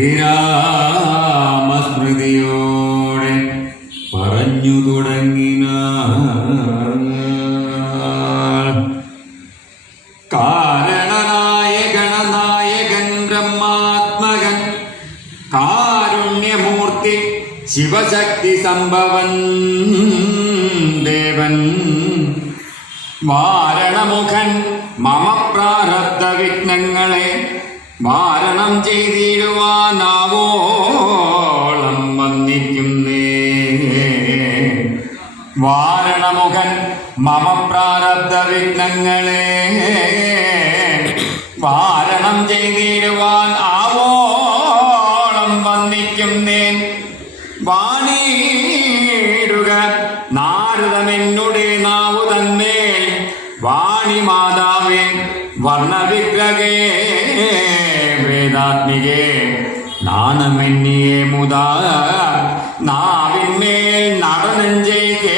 ശ്രീരാമസ്മൃതിയോടെ പറഞ്ഞു തുടങ്ങിന കാരണനായ ഗണനായകൻ ബ്രഹ്മാത്മകൻ കാരുണ്യമൂർത്തി ശിവശക്തി സംഭവൻ ദേവൻ വാരണമുഖൻ മമ പ്രാരബ്ധ വിഘ്നങ്ങളെ വാരണം ചെയ്തിടുവാനാവോളം വന്നിക്കുന്നേ. വാരണമുഖൻ മമ പ്രാരബ്ധ വിഘ്നങ്ങളെ വാരണം ചെയ്തിടുവാൻ ആവോളം വന്നിക്കുന്നേൻ. വാണിടുക നാരദമെന്നുടെ നാവു തന്മേൽ വാണി മാതാവേ വർണ്ണവിഗ്രഹേ വേദാത്മികേ നാണമെന്നിയെ മുതാ നാവിന്മേൽ നടനം ചെയ്തേ